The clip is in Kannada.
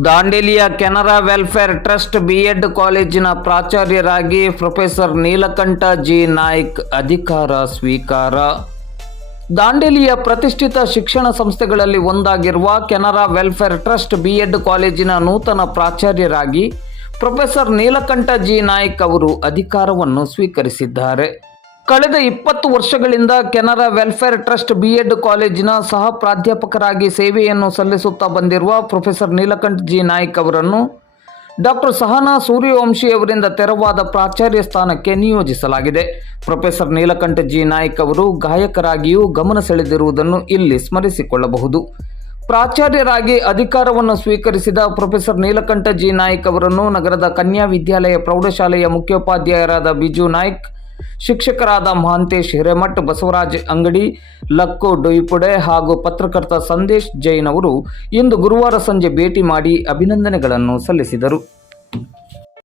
ದಾಂಡೇಲಿಯ ಕೆನರಾ ವೆಲ್ಫೇರ್ ಟ್ರಸ್ಟ್ ಬಿಎಡ್ ಕಾಲೇಜಿನ ಪ್ರಾಚಾರ್ಯರಾಗಿ ಪ್ರೊಫೆಸರ್ ನೀಲಕಂಠ ಜಿ. ನಾಯ್ಕ್ ಅಧಿಕಾರ ಸ್ವೀಕಾರ. ದಾಂಡೇಲಿಯ ಪ್ರತಿಷ್ಠಿತ ಶಿಕ್ಷಣ ಸಂಸ್ಥೆಗಳಲ್ಲಿ ಒಂದಾಗಿರುವ ಕೆನರಾ ವೆಲ್ಫೇರ್ ಟ್ರಸ್ಟ್ ಬಿಎಡ್ ಕಾಲೇಜಿನ ನೂತನ ಪ್ರಾಚಾರ್ಯರಾಗಿ ಪ್ರೊಫೆಸರ್ ನೀಲಕಂಠ ಜಿ. ನಾಯ್ಕ್ ಅವರು ಅಧಿಕಾರವನ್ನು ಸ್ವೀಕರಿಸಿದ್ದಾರೆ. ಕಳೆದ ಇಪ್ಪತ್ತು ವರ್ಷಗಳಿಂದ ಕೆನರಾ ವೆಲ್ಫೇರ್ ಟ್ರಸ್ಟ್ ಬಿಎಡ್ ಕಾಲೇಜಿನ ಸಹ ಪ್ರಾಧ್ಯಾಪಕರಾಗಿ ಸೇವೆಯನ್ನು ಸಲ್ಲಿಸುತ್ತಾ ಬಂದಿರುವ ಪ್ರೊಫೆಸರ್ ನೀಲಕಂಠ ಜಿ ನಾಯ್ಕ್ ಅವರನ್ನು ಡಾಕ್ಟರ್ ಸಹನಾ ಸೂರ್ಯವಂಶಿ ಅವರಿಂದ ತೆರವಾದ ಪ್ರಾಚಾರ್ಯ ಸ್ಥಾನಕ್ಕೆ ನಿಯೋಜಿಸಲಾಗಿದೆ. ಪ್ರೊಫೆಸರ್ ನೀಲಕಂಠ ಜಿ ನಾಯ್ಕ್ ಅವರು ಗಾಯಕರಾಗಿಯೂ ಗಮನ ಸೆಳೆದಿರುವುದನ್ನು ಇಲ್ಲಿ ಸ್ಮರಿಸಿಕೊಳ್ಳಬಹುದು. ಪ್ರಾಚಾರ್ಯರಾಗಿ ಅಧಿಕಾರವನ್ನು ಸ್ವೀಕರಿಸಿದ ಪ್ರೊಫೆಸರ್ ನೀಲಕಂಠ ಜಿ ನಾಯ್ಕ್ ಅವರನ್ನು ನಗರದ ಕನ್ಯಾ ವಿದ್ಯಾಲಯ ಪ್ರೌಢಶಾಲೆಯ ಮುಖ್ಯೋಪಾಧ್ಯಾಯರಾದ ಬಿಜು ನಾಯ್ಕ್ ಶಿಕ್ಷಕರಾದ ಮಹಾಂತೇಶ್, ಹಿರೇಮಠ್, ಬಸವರಾಜ್ ಅಂಗಡಿ, ಲಕ್ಕು, ಡೊಯ್ಪುಡೆ ಹಾಗೂ ಪತ್ರಕರ್ತ ಸಂದೇಶ್ ಜೈನ್ ಅವರು ಇಂದು ಗುರುವಾರ ಸಂಜೆ ಭೇಟಿ ಮಾಡಿ ಅಭಿನಂದನೆಗಳನ್ನು ಸಲ್ಲಿಸಿದರು.